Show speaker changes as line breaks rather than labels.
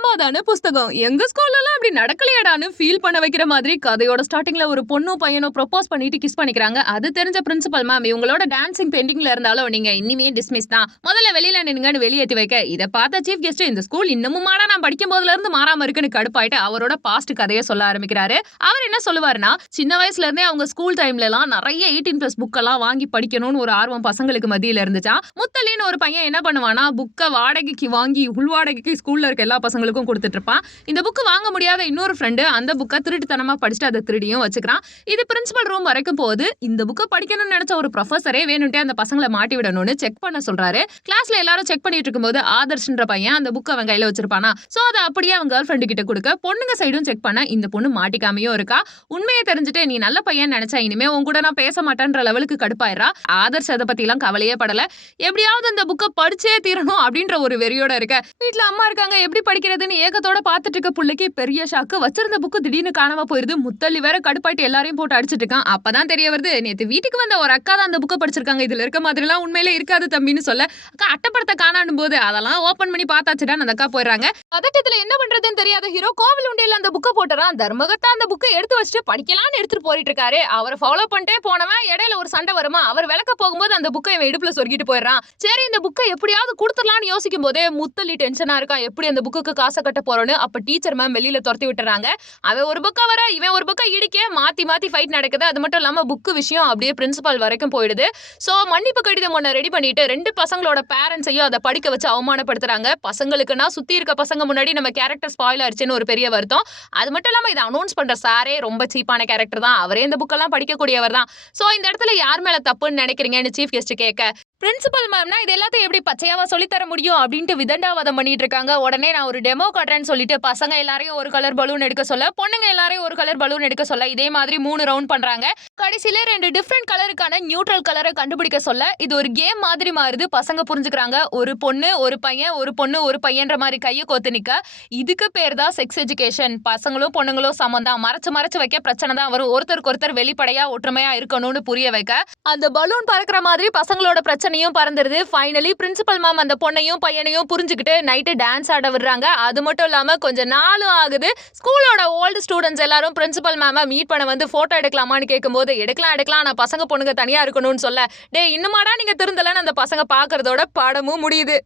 சமாதான புஸ்தகம். எங்க ஸ்கூல்ல எல்லாம் அப்படி நடக்கலையாடான்னு ஃபீல் பண்ண வைக்கிற மாதிரி கதையோட ஸ்டார்டிங்ல ஒரு பொண்ணும் பையனும் ப்ரொபோஸ் பண்ணிட்டு கிஸ் பண்ணிக்கிறாங்க. அது தெரிஞ்ச பிரின்சிபல் மேம் இவங்களோட டான்சிங் பெண்டிங்ல இருந்தாலும் நீங்க இனிமே டிஸ்மிஸ் தான். முதல்ல வெளியில நின்னுங்கன்னு வெளியேத்தி வைக்க. இதை பார்த்த சீஃப் கெஸ்ட் இந்த ஸ்கூல் இன்னமும் மாடா நான் படிக்கும் போதுல இருந்து மாறாம இருக்குன்னு கடுப்பாயிட்டு அவரோட பாஸ்ட் கதையை சொல்ல ஆரம்பிக்கிறாரு. அவர் என்ன சொல்லுவாருன்னா சின்ன வயசுல இருந்தே அவங்க ஸ்கூல் டைம்ல எல்லாம் நிறைய எயிட்டீன் பிளஸ் புக் எல்லாம் வாங்கி படிக்கணும்னு ஒரு ஆர்வம் பசங்களுக்கு மத்தியில இருந்துச்சா முத்தலின்னு ஒரு பையன் என்ன பண்ணுவானா புக்கை வாடகைக்கு வாங்கி உள்வாடகைக்கு ஸ்கூல்ல இருக்க எல்லா பசங்களும் கொடுத்துட்டு இருப்பான் இந்த புக்கு வாங்க முடியாத இன்னொரு ஃப்ரெண்டு அந்த புக்கை திருட்டுத்தனமா படிச்சுட்டு அதை திருடியும் வச்சுக்கிறான். இது பிரின்சிபல் ரூம் வரைக்கும் போகுது. இந்த புக்கை படிக்கணும்னு நினைச்ச ஒரு ப்ரொஃபஸரே வேணும்ட்டே அந்த பசங்களை மாட்டி விடணும்னு செக் பண்ண சொல்றாரு. கிளாஸ்ல எல்லாரும் செக் பண்ணிட்டு இருக்கும்போது ஆதர்ஷ்ன்ற பையன் அந்த புக்கை அவன் கையில வச்சிருப்பானா. ஸோ அதை அப்படியே அவன் கேர்ள் ஃப்ரெண்டு கிட்ட கொடுக்க பொண்ணுங்க சைடும் செக் பண்ண இந்த பொண்ணு மாட்டிக்காமையும் இருக்கா. உண்மையை தெரிஞ்சுட்டு நீ நல்ல பையன் நினைச்சா இனிமே உன் கூட நான் பேச மாட்டேன்ற லெவலுக்கு கடுப்பாயிரா ஆதர்ஷ் அதை பத்தி எல்லாம் கவலையே படல. எப்படியாவது இந்த புக்கை படிச்சே தீரணும் அப்படின்ற ஒரு வெறியோட இருக்க. வீட்ல அம்மா இருக்காங்க எப்படி படிக்கிறது? படிக்கிறதுன்னு ஏகத்தோட பார்த்துட்டு இருக்க புள்ளைக்கு பெரிய ஷாக்கு வச்சிருந்த புக்கு திடீர்னு காணாம போயிருது. முத்தள்ளி வேற கடுப்பாட்டி எல்லாரையும் போட்டு அடிச்சிட்டு இருக்கான். அப்பதான் தெரிய வருது நேத்து வீட்டுக்கு வந்த ஒரு அக்கா தான் அந்த புக்கை படிச்சிருக்காங்க. இதுல இருக்க மாதிரி எல்லாம் உண்மையிலே இருக்காது தம்பின்னு சொல்ல. அக்கா அட்டப்படத்தை காணாடும் போது அதெல்லாம் ஓபன் பண்ணி பார்த்தாச்சுடா அந்த அக்கா போயிடுறாங்க. பதட்டத்துல என்ன பண்றதுன்னு தெரியாத ஹீரோ கோவில் உண்டியில அந்த புக்கை போட்டுறான் தர்மகத்தா அந்த புக்கை எடுத்து வச்சுட்டு படிக்கலாம்னு எடுத்துட்டு போயிட்டு இருக்காரு அவரை ஃபாலோ பண்ணிட்டே போனவன் இடையில ஒரு சண்டை வருமா? அவர் விளக்க போகும்போது அந்த புக்கை இவன் இடுப்புல சொருகிட்டு போயிடுறான். சரி இந்த புக்கை எப்படியாவது கொடுத்துடலாம்னு யோசிக்கும் போதே முத்தலி டென்ஷனா இருக்கான் எப்படி அந்த புக்குக்கு காசை கட்ட போறோன்னு அப்ப டீச்சர் மேம் வெளியில துரத்தி விட்டுறாங்க. அவன் ஒரு பக்கம் வர இவன் ஒரு பக்கம் இடிக்க மாத்தி மாத்தி ஃபைட் நடக்குது. அது மட்டும் இல்லாம புக்கு விஷயம் அப்படியே பிரின்சிபால் வரைக்கும் போயிடுது. சோ மன்னிப்பு கடிதம் ஒன்று ரெடி பண்ணிட்டு ரெண்டு பசங்களோட பேரண்ட்ஸையும் அதை படிக்க வச்சு அவமானப்படுத்துறாங்க. பசங்களுக்குன்னா சுத்தி இருக்க பசங்க முன்னாடி நம்ம கேரக்டர் ஸ்பாயில் ஆயிடுச்சுன்னு ஒரு பெரிய வருத்தம். அது மட்டும் இல்லாமல் இதை அனௌன்ஸ் பண்ற சாரே ரொம்ப சீப்பான கேரக்டர் தான். அவரே இந்த புக்கெல்லாம் படிக்கக்கூடியவர் தான். ஸோ இந்த இடத்துல யார் மேலே தப்புன்னு நினைக்கிறீங்கன்னு சீஃப் கெஸ்ட் கேட்க பிரின்சிபல் மேம்னா இது எல்லாத்தையும் எப்படி பச்சையாவா சொல்லித் தர முடியும் அப்படின்ட்டு விதண்டாவாதம் பண்ணிட்டு இருக்காங்க உடனே நான் ஒரு டெமோ காட்டுறேன்னு சொல்லிட்டு பசங்க எல்லாரையும் ஒரு கலர் பலூன் எடுக்க சொல்ல பொண்ணுங்க எல்லாரையும் ஒரு கலர் பலூன் எடுக்க சொல்ல இதே மாதிரி மூணு ரவுண்ட் பண்றாங்க. கடைசியில ரெண்டு டிஃப்ரெண்ட் கலருக்கான நியூட்ரல் கலரை கண்டுபிடிக்க சொல்ல இது ஒரு கேம் மாதிரி மாறுது. பசங்க புரிஞ்சுக்கிறாங்க. ஒரு பொண்ணு ஒரு பையன் ஒரு பொண்ணு ஒரு பையன்ற மாதிரி கையை கோத்து நிக்க. இதுக்கு பேர் தான் செக்ஸ் எஜுகேஷன் பசங்களும் பொண்ணுங்களும் சமம் தான் மறைச்சு மறைச்சு வைக்க பிரச்சனை தான். வரும் ஒருத்தருக்கு ஒருத்தர் வெளிப்படையா ஒற்றுமையா இருக்கணும்னு புரிய வைக்க. அந்த பலூன் பறக்கிற மாதிரி பசங்களோட பிரச்சனை பிரச்சனையும் பறந்துருது. ஃபைனலி பிரின்சிபல் மேம் அந்த பொண்ணையும் பையனையும் புரிஞ்சுக்கிட்டு நைட்டு டான்ஸ் ஆட விடுறாங்க. அது மட்டும் இல்லாம கொஞ்சம் நாளும் ஆகுது. ஸ்கூலோட ஓல்டு ஸ்டூடெண்ட்ஸ் எல்லாரும் பிரின்சிபல் மேமை மீட் பண்ண வந்து ஃபோட்டோ எடுக்கலாமான்னு கேட்கும்போது எடுக்கலாம் எடுக்கலாம். ஆனால் பசங்க பொண்ணுங்க தனியா இருக்கணும்னு சொல்ல. டே இன்னுமாடா நீங்க திருந்தலன்னு அந்த பசங்க பாக்குறதோட படமும் முடியுது.